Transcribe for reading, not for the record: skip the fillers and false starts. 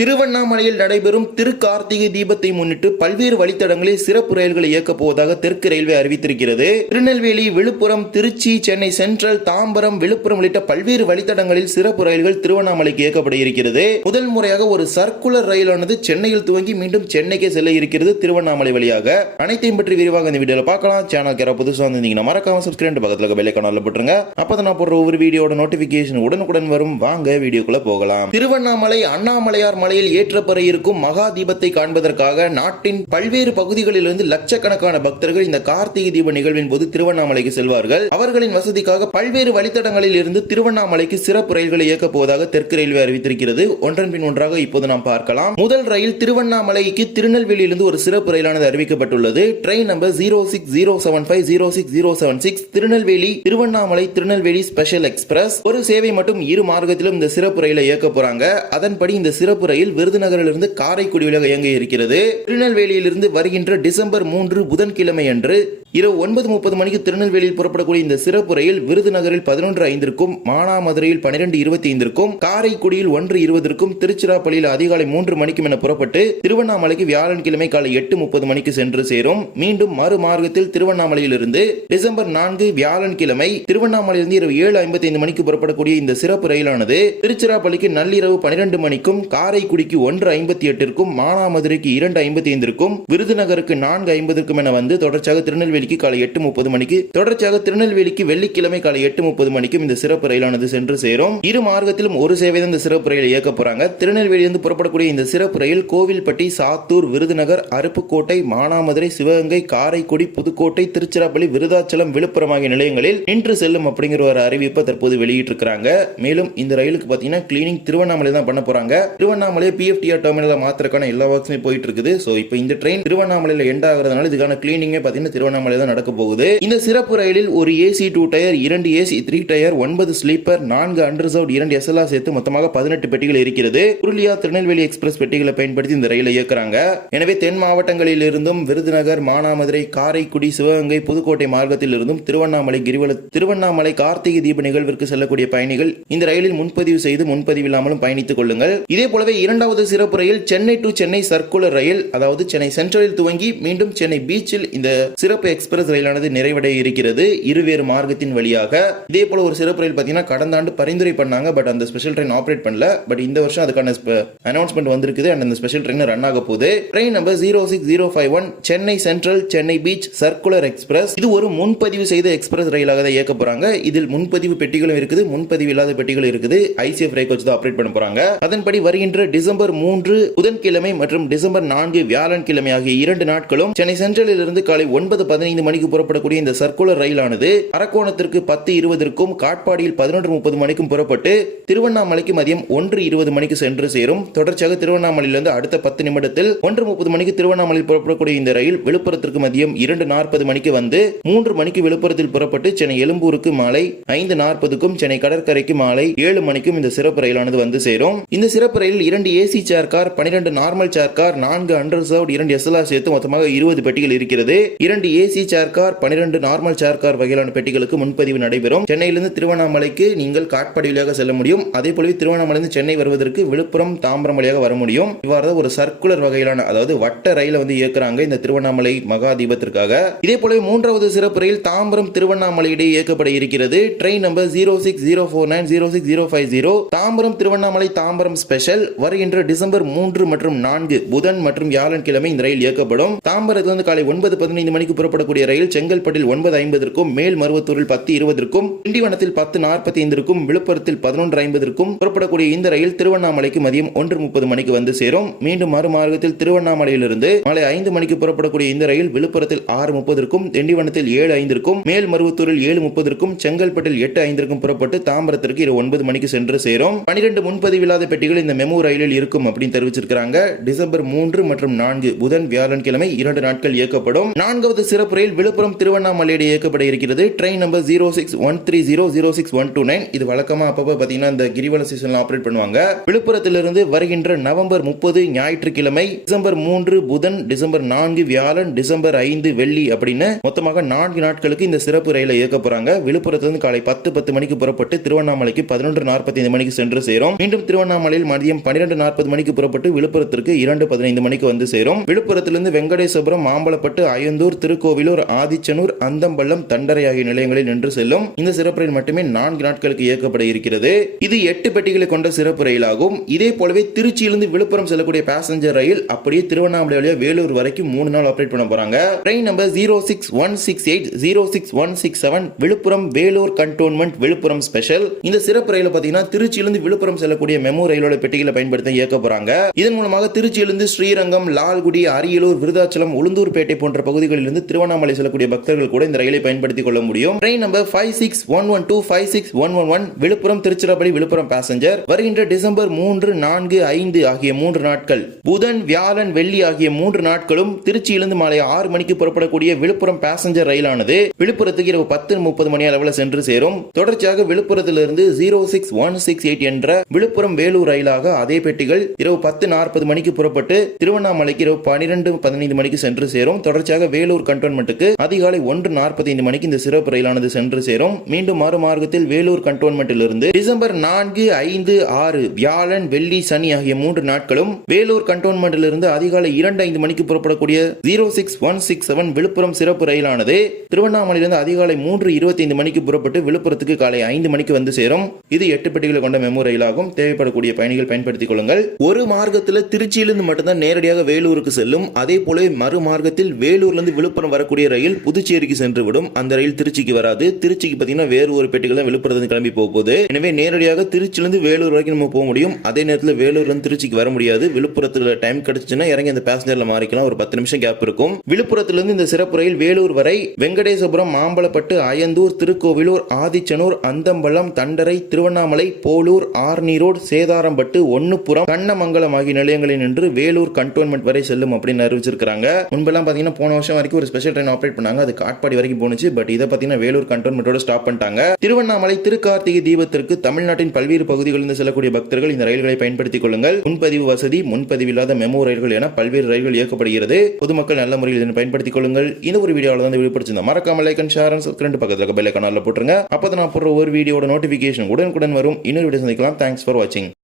திருவண்ணாமலையில் நடைபெறும் திருக்கார்த்திகை தீபத்தை முன்னிட்டு பல்வேறு வழித்தடங்களில் சிறப்பு ரயில்களை இயக்கப் போவதாக தெற்கு ரயில்வே அறிவித்திருக்கிறது. திருநெல்வேலி, விழுப்புரம், திருச்சி, சென்னை சென்ட்ரல், தாம்பரம், விழுப்புரம் உள்ளிட்ட பல்வேறு வழித்தடங்களில் சிறப்பு ரயில்கள் திருவண்ணாமலைக்கு இயக்கப்பட இருக்கிறது. முதல் முறையாக ஒரு சர்க்குலர் ரயிலானது சென்னையில் துவங்கி மீண்டும் சென்னைக்கு செல்ல இருக்கிறது திருவண்ணாமலை வழியாக. அனைத்தையும் பற்றி விரிவாக இந்த வீடியோல பார்க்கலாம். சேனலுக்கு யாராவது புதுசாக வந்திருந்தீங்கன்னா மறக்காம சப்ஸ்கிரைப் பக்கத்துல பெல் ஐகானை போட்டுருங்க. அப்பதான் நான் போடுற ஒவ்வொரு வீடியோட நோட்டிபிகேஷன் உடனுக்குடன் வரும். வாங்க வீடியோக்குள்ள போகலாம். திருவண்ணாமலை அண்ணாமலையார் மலையில் ஏற்றப்பட இருக்கும் மகா தீபத்தை காண்பதற்காக நாட்டின் பல்வேறு பகுதிகளிலிருந்து லட்சக்கணக்கான பக்தர்கள் இந்த கார்த்திகை தீப நிகழ்வின் போது திருவண்ணாமலைக்கு செல்வார்கள். அவர்களின் வசதிக்காக பல்வேறு வழித்தடங்களில் இருந்து திருவண்ணாமலைக்கு சிறப்பு ரயில்களை இயக்கப் போவதாக தெற்கு ரயில்வே அறிவித்திருக்கிறது. ஒன்றன் பின் ஒன்றாக இப்போது நாம் பார்க்கலாம். முதல் ரயில் திருவண்ணாமலைக்கு திருநெல்வேலியிலிருந்து ஒரு சிறப்பு ரயிலானது அறிவிக்கப்பட்டுள்ளது. Train number 0607506076 Tirunelveli Tiruvannamalai Tirunelveli special express. ஒரு சேவை மட்டும் இரு மார்க்கத்திலும் இந்த சிறப்பு ரயிலை இயக்க போறாங்க. அதன்படி இந்த சிறப்பு ரயில் விருதுநகரிலிருந்து காரைக்குடி வழியாக இயங்க இருக்கிறது. திருநெல்வேலியிலிருந்து வருகின்ற டிசம்பர் 3 புதன்கிழமை அன்று இரவு 9:30 மணிக்கு திருநெல்வேலியில் புறப்படக்கூடிய இந்த சிறப்பு ரயில் விருதுநகரில் 11:05, மானாமதுரையில் 12:25, காரைக்குடியில் 1:20, திருச்சிராப்பள்ளியில் அதிகாலை 3 மணிக்கும் என புறப்பட்டு திருவண்ணாமலைக்கு வியாழன்கிழமை காலை 8:30 மணிக்கு சென்று சேரும். மீண்டும் மறுமார்க்கத்தில் திருவண்ணாமலையிலிருந்து டிசம்பர் 4 வியாழன்கிழமை திருவண்ணாமலையிலிருந்து இரவு 7:55 மணிக்கு புறப்படக்கூடிய இந்த சிறப்பு ரயிலானது திருச்சிராப்பள்ளிக்கு நள்ளிரவு 12 மணிக்கும், காரைக்குடிக்கு 1:58, மானாமதுரைக்கு 2:55, விருதுநகருக்கு 4:50 என வந்து தொடர்ச்சியாக திருநெல்வேலி காலை 8:30 மணிக்கு, தொடர்ச்சியாக திருநெல்வேலிக்கு வெள்ளிக்கிழமை காலை 8:30 மணிக்கும் இந்த சிறப்பு ரயிலானது சென்று சேரும். இரு மார்க்கத்திலும் ஒரு சேவை தான் இந்த சிறப்பு ரயில் இயக்க போறாங்க. திருநெல்வேலியிலிருந்து புறப்படக்கூடிய இந்த சிறப்பு ரயில் கோவில்பட்டி, சாத்தூர், விருதுநகர், அருப்புக்கோட்டை, மானாமதுரை, சிவகங்கை, காரைக்குடி, புதுக்கோட்டை, திருச்சிராப்பள்ளி, விருதாச்சலம், விழுப்புரம் ஆகிய நிலையங்களில் நின்று செல்லும் அப்படிங்கிற ஒரு அறிவிப்பை தற்போது வெளியிட்டிருக்கிறாங்க. மேலும் இந்த ரயிலுக்கு பாத்தீங்கன்னா கிளீனிங் திருவண்ணாமலை தான் பண்ண போறாங்க. திருவண்ணாமலை PFTR டெர்மினல் மாத்திரக்கான எல்லா ஒர்க்ஸுமே போயிட்டு இருக்குது. சோ இப்போ இந்த ட்ரெயின் திருவண்ணாமலையில எண்ட் ஆகிறதுனால இதுக்கான கிளீனிங்கே பாத்தீங்கன்னா திருவண்ணாமலை தான் நடக்க போகுது. இந்த சிறப்பு ரயிலில் ஒரு AC 2 tier, 2 AC 3 tier, 9 sleeper, 4 unreserved, 2 SLR சேர்த்து மொத்தமாக 18 பெட்டிகள் இருக்கிறது. புருலியா திருநெல்வேலி எக்ஸ்பிரஸ் பெட்டிகளை பயன்படுத்தி இந்த ரயிலை இயக்குறாங்க. எனவே தென் மாவட்டங்களில் இருந்தும் விருதுநகர், மானாமதுரை, காரைக்குடி, சிவகங்கை, புதுக்கோட்டை மார்க்கத்தில் இருந்தும் திருவண்ணாமலை கார்த்திகை தீப நிகழ்விற்கு செல்லக்கூடிய பயணிகள் இந்த ரயிலில் முன்பதிவு செய்து முன்பதிவு இல்லாமலும் பயணித்துக் கொள்ளுங்கள். இதே போலவே இரண்டாவது சிறப்பு ரயில் சென்னை டு சென்னை சர்க்குலர் ரயில், அதாவது சென்னை சென்ட்ரலில் துவங்கி மீண்டும் சென்னை பீச்சில் இந்த சிறப்பு எக்ஸ்பிரஸ் ரயிலானது நிறைவடைய இருக்கிறது இருவேறு மார்க்கத்தின் வழியாக. இதே போல ஒரு சிறப்பு ரயில் பாத்தீங்கன்னா கடந்த ஆண்டு பரிந்துரை பண்ணாங்க. பட் அந்த ஸ்பெஷல் ட்ரெயின் ஆபரேட் பண்ணல. பட் இந்த வருஷம் அதுக்கான அனௌன்ஸ்மெண்ட் வந்திருக்குது. அண்ட் அந்த ஸ்பெஷல் ட்ரெயின் ரன் ஆக போகுது. Train number 06051 Chennai central Chennai beach circular express. இது ஒரு முன்பதிவு செய்த எக்ஸ்பிரஸ் ரயிலாக தான் இயக்க போறாங்க. இதில் முன்பதிவு பெட்டிகளும் இருக்குது, முன்பதிவு இல்லாத பெட்டிகளும் இருக்குது. ICF ரேக் வச்சு தான் ஆபரேட் பண்ண போறாங்க. அதன்படி வருகின்ற டிசம்பர் 3 புதன்கிழமை மற்றும் டிசம்பர் 4 வியாழன்கிழமை ஆகிய 2 நாட்களும் சென்னை சென்ட்ரலில் இருந்து காலை 9:15 மணிக்கு புறப்படக்கூடிய இந்த சர்க்குலர் ரயிலானது அரக்கோணத்திற்கு 10:20, காட்பாடியில் 11:30 மணிக்கும் புறப்பட்டு திருவண்ணாமலைக்கு மதியம் 1:20 மணிக்கு சென்று சேரும். தொடர்ச்சியாக திருவண்ணாமலையிலிருந்து அடுத்த 10 நிமிடத்தில் 1:30 மணிக்கு திருவண்ணாமலையில் புறப்படக்கூடிய இந்த ரயில் விழுப்புரத்திற்கு மதியம் 2:40 மணிக்கு வந்து 3 மணிக்கு விழுப்புரத்தில் புறப்பட்டு சென்னை எழும்பூருக்கு மாலை 5:40க்கும், சென்னை கடற்கரைக்கு மாலை 7 மணிக்கும் இந்த சிறப்பு ரயிலானது வந்து சேரும். இந்த சிறப்பு ரயில் 2 AC chair car, 12 normal chair car, 4 unreserved, 2 SLR சேர்த்து மொத்தமாக 20 பெட்டிகள் இருக்கிறது. 2 AC chair car, 12 normal chair car வகையிலான பெட்டிகளுக்கு முன்பதிவு நடைபெறும். சென்னையிலிருந்து திருவண்ணாமலைக்கு நீங்கள் காட்பாடி வழியாக செல்ல முடியும். அதே போலவே திருவண்ணாமலையிலிருந்து சென்னை வருவதற்கு விழுப்புரம், தாம்பரம் வழியாக வர முடியும். இவ்வாறு ஒரு சர்க்குலர் வகையிலான, அதாவது வட்ட ரயிலை வந்து இயக்குறாங்க இந்த திருவண்ணாமலை மகா தீபத்திற்காக. இதே போலவே மூன்றாவது சிறப்பு ரயில் தாம்பரம் திருவண்ணாமலை இடையே இயக்கப்பட இருக்கிறது. Train number 06049 06050 Tambaram Tiruvannamalai Tambaram special. வருகின்ற டிசம்பர் 3 மற்றும் 4 புதன் மற்றும் வியாழன்கிழமை இந்த ரயில் இயக்கப்படும். தாம்பரத்திலிருந்து காலை 9:15 மணிக்கு புறப்படக்கூடிய ரயில் செங்கல்பட்டில் 9:50, மேல் மருவத்தூரில் 10:20, திண்டிவனத்தில் 10:45, விழுப்புரத்தில் 11:50 புறப்படக்கூடிய இந்த ரயில் திருவண்ணாமலைக்கு மதியம் 1:30 மணிக்கு வந்து சேரும். மீண்டும் மறுமார்க்கத்தில் திருவண்ணாமலையிலிருந்து மாலை 5 மணிக்கு புறப்படக்கூடிய இந்த ரயில் விழுப்புரத்தில் 6:30, திண்டிவனத்தில் 7:05, மேல் மருவத்தூரில் 7:30, செங்கல்பட்டில் 8:05 புறப்பட்டு தாம்பரத்திற்கு 9 மணிக்கு சென்று சேரும். 12 முன்பதிவு இல்லாத பெட்டிகள் இந்த மெமு ரயிலில் இருக்கும் அப்படின்னு தெரிவிச்சிருக்காங்க. டிசம்பர் 3 மற்றும் 4 புதன் வியாழன்கிழமை 2 நாட்கள் இயக்கப்படும். நான்காவது சிறப்பு சிறப்பு விழுப்புரம் திருவண்ணாமலை இயக்கப்பட இருக்கிறது. Train number 0613006129. இது வழக்கமா அப்பப்ப பாத்தீங்கன்னா இந்த கிரிவல சீசன்ல ஆபரேட் பண்ணுவாங்க. விழுப்புரத்திலிருந்து வருகின்ற நவம்பர் 30 ஞாயிற்றுக்கிழமை, டிசம்பர் 3 புதன், டிசம்பர் 4 வியாழன், டிசம்பர் 5 வெள்ளி அப்படின்னு மொத்தமாக 4 நாட்களுக்கு இந்த சிறப்பு ரயிலை இயக்க போறாங்க. விழுப்புரத்திலிருந்து காலை 10 மணிக்கு புறப்பட்டு திருவண்ணாமலைக்கு 11:45 மணிக்கு சென்று சேரும். மீண்டும் திருவண்ணாமலையில் மதியம் 12:40 மணிக்கு புறப்பட்டு விழுப்புரத்திற்கு 2:15 மணிக்கு வந்து சேரும். விழுப்புரத்திலிருந்து வெங்கடேசபுரம், மாம்பலப்பட்டு, அயந்தூர், திருக்கோவிலூர், ஆதிச்சனூர், அந்தம்பள்ளம், தண்டரை ஆகிய நிலையங்களில் நின்று செல்லும். இந்த சிறப்பு ரயில் மட்டுமே 4 நாட்களுக்கு இயக்கப்பட இருக்கிறது. இது 8 பெட்டிகளை கொண்ட சிறப்பு ரயிலாகும். இதே போலவே திருச்சியிலிருந்து விழுப்புரம் செல்லக்கூடிய பேசஞ்சர் ரயில் அப்படியே திருவண்ணாமலை வழியா வேலூர் வரைக்கும் 3 நாள் ஆபரேட் பண்ண போறாங்க. Train number 0616806167 Villupuram Vellore cantonment Villupuram special. இந்த சிறப்பு ரயில் பாத்தீங்கன்னா திருச்சியிலிருந்து விழுப்புரம் செல்லக்கூடிய மெமு ரயிலோட பெட்டிகளை பயன்படுத்தி இயக்க போறாங்க. இதன் மூலமாக திருச்சியிலிருந்து ஸ்ரீரங்கம், லால்குடி, அரியலூர், விருதாச்சலம், உளுந்தூர்பேட்டை போன்ற பகுதிகளிலிருந்து திருவண்ணாமலை செல்லக்கூடிய பக்தர்கள் கூட இந்த ரயிலை பயன்படுத்திக் கொள்ள முடியும். Train number 56112 56111 Villupuram Tiruchirappalli Villupuram passenger. வருகின்ற டிசம்பர் 3, 4, 5 ஆகிய 3 நாட்கள், புதன், வியாழன், வெள்ளி ஆகிய 3 நாட்களும் திருச்சியிலிருந்து மாலை 6 மணிக்கு புறப்படக்கூடிய விழுப்புரம் பேசஞ்சர் ரயிலானது விழுப்புரத்துக்கு இரவு 10:30 மணி அளவில் சென்று சேரும். தொடர்ச்சியாக விழுப்புரத்திலிருந்து 06168 என்ற விழுப்புரம் வேலூர் ரயிலாக அதே பெட்டிகள் இரவு 10:40 மணிக்கு புறப்பட்டு திருவண்ணாமலைக்கு இரவு 12:15 மணிக்கு சென்று சேரும். தொடர்ச்சியாக வேலூர் கண்டோன்மெண்ட்டுக்கு அதிகாலை 1:45 மணிக்கு இந்த சிறப்பு ரயிலானது சென்று சேரும். மீண்டும் மறுமார்க்கத்தில் வேலூர் கண்டோன்மெண்டிலிருந்து டிசம்பர் 4, 5, 6 வியாழன், வெள்ளி, சனி ஆகிய 3 நாட்களும் வேலூர் கண்டோன்மெண்டிலிருந்து அதிகாலை 2:05 மணிக்கு புறப்படக்கூடிய 06167 விழுப்புரம் சிறப்பு ரயிலானது திருவண்ணாமலையிலிருந்து அதிகாலை 3:25 மணிக்கு புறப்பட்டு விழுப்புரத்துக்கு காலை 5 மணிக்கு வந்து சேரும். இது 8 பெட்டிகளை கொண்ட மெமு ரயிலாகும். தேவைப்படக்கூடிய பயணிகள் பயன்படுத்திக் கொள்ளுங்கள். ஒரு மார்க்கத்தில் திருச்சியிலிருந்து மட்டும்தான் நேரடியாக வேலூருக்கு செல்லும். அதே போல மறுமார்க்கத்தில் வேலூர்லிருந்து விழுப்புரம் வரக்கூடிய ரயில் புதுச்சேரிக்கு சென்று விடும். அந்த ரயில் திருச்சிக்கு வராது. திருச்சிக்கு பாத்தீங்கன்னா வேறு ஒரு பெட்டிகள் தான் விழுப்புரத்துக்கு கிளம்பி போகுது. எனவே நேரடியாக திருச்சியிலிருந்து வேலூர் வரைக்கும் நம்ம போக முடியும். அதே நேரத்தில் வேலூர்ல இருந்து திருச்சிக்கு வர முடியாது. விழுப்புரத்துல டைம் கிடைச்சுன்னா இறங்கி அந்த பேசஞ்சர்ல மாறிக்கலாம். ஒரு 10 நிமிஷம் கேப் இருக்கும். விழுப்புரத்திலிருந்து இந்த சிறப்பு ரயில் வேலூர் வரை வெங்கடேசபுரம், மாம்பலப்பட்டு, அயந்தூர், திருக்கோவிலூர், ஆதிச்சனூர், அந்தம்பள்ளம், தண்டரை, திருவண்ணாமலை, போலூர், ஆர்னி ரோடு, சேதாரம்பட்டு, ஒன்னுப்புறம், கண்ணமங்கலம் ஆகிய நிலையங்களில் நின்று வேலூர் கண்டோன்மெண்ட் வரை செல்லும் அப்படின்னு அறிவிச்சிருக்காங்க. முன்பெல்லாம் பாத்தீங்கன்னா போன வருஷம் வரைக்கும் ஒரு ஸ்பெஷல் ட்ரெயின் ஆபரேட் பண்ணாங்க. அது காட்பாடி வரைக்கும் போனுச்சு. பட் இதை பாத்தீங்கன்னா வேலூர் கண்டோன்மெண்டோட ஸ்டாப் பண்ணிட்டாங்க. திருவண்ணாமலை திருக்கார்த்திகை தீபத்திற்கு தமிழ்நாட்டின் பல்வேறு பகுதிகளிலிருந்து செல்லக்கூடிய பக்தர்கள் இந்த ரயில்களை பயன்படுத்திக் கொள்ளுங்கள். முன்பதிவு வசதி, முன்பதிவு இல்லாத மெமோ ரயில்கள் என பல்வேறு ரயில்கள் இயக்கப்படுகிறது. பொதுமக்கள் நல்ல முறையில் இதனை பயன்படுத்திக் கொள்ளுங்கள். இந்த ஒரு வீடியோவில் வந்து விழிப்பிடிச்சிருந்தா மறக்காம like and share and subscribe பக்கத்துல பெல் ஐகான் போட்டுருங்க. அப்பதான் நான் போடுற ஒரு வீடியோட நோட்டிபிகேஷன் உடனுக்குடன் வரும். இன்னொரு வீடியோ சந்திக்கலாம். தேங்க்ஸ் ஃபார் வாட்சிங்.